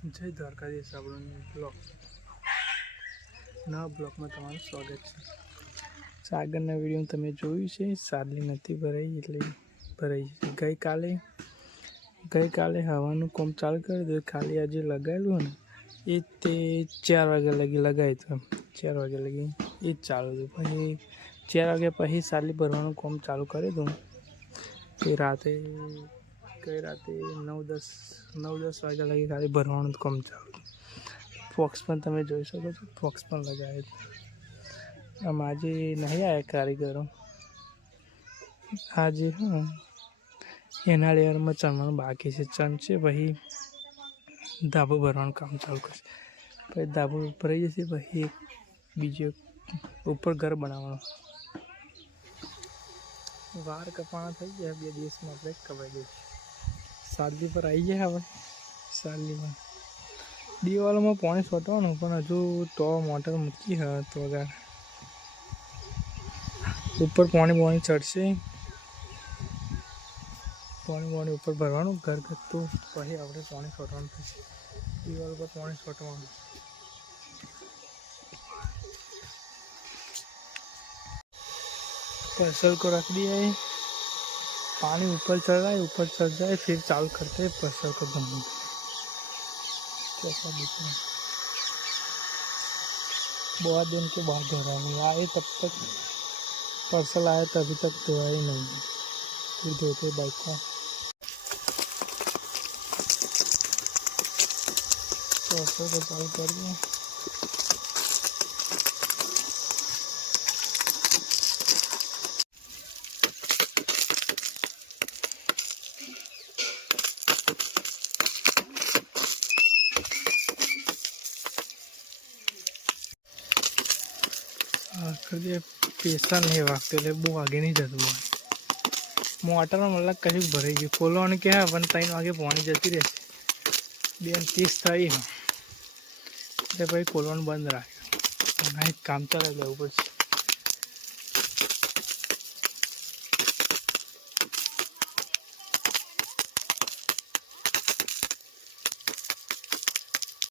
જય દ્વારકાધીશ, આપણો બ્લોક. નવા બ્લોકમાં તમારું સ્વાગત છે. સાગરના વીડિયો તમે જોયું છે, સાદલી નથી ભરાઈ એટલે ભરાઈ છે ગઈકાલે ગઈકાલે હવાનું કોમ ચાલુ કર્યું દીધું ખાલી આજે લગાવેલું ને, એ તે ચાર વાગ્યા લગી લગાવ્યું હતું ચાર વાગ્યા લગી એ જ ચાલુ હતું. પછી ચાર વાગ્યા પછી સાદલી ભરવાનું કોમ ચાલુ કર્યું હતું. તે રાતે ગઈ રાતે નવ દસ નવ દસ વાગ્યા લાગી ખાલી ભરવાનું કામ ચાલુ. ફોક્સ પણ તમે જોઈ શકો છો ફોક્સ પણ લગાવે આમ આજે નહીં આવ્યા કારીગરો? આજે હા એના લેયરમાં ચણવાનું બાકી છે. ચણ છે, પછી ધાબો ભરવાનું કામ ચાલુ કરશે. પછી ધાબો ભરાઈ જશે, પછી એક બીજો ઉપર ઘર બનાવવાનું. વાર કપાણા થઈ ગયા, બે દિવસમાં આપણે કપાઈ દઈશું शादी पर आई गया हमें शादी पर डी वाला में पानी सोटा हजू तो मोटर मुक्की है तो अगर ऊपर पानी पानी चढ़ से पानी पानी ऊपर भरवा घर घर तो वही अपने पानी सोटवा डी वाल पर पानी सोटवा फ़सल को रख दिया है पानी ऊपर चढ़ रहा है ऊपर चढ़ जाए फिर चालू करते हैं पर्सल को बंद कैसा दिख रहा है बहुत दिन के बाद धो रहा हूँ आए तब तक पर्सल आया तो अभी तक धोया ही नहीं है फिर धोते बाइक का पर्सल को चालू कर दिया આખરે પૈસા નહીં વાગતો એટલે બહુ વાગે નહીં જતું હોય મોટરમાં મતલબ કશું ભરાઈ ગયું. ખોલવાનું કે હા પણ ત્રણ વાગે પાણી જતી રહેશે બે ત્રીસ થઈ એટલે પછી ખોલવાનું બંધ રાખ્યું કામ ચાલે લેવું પડશે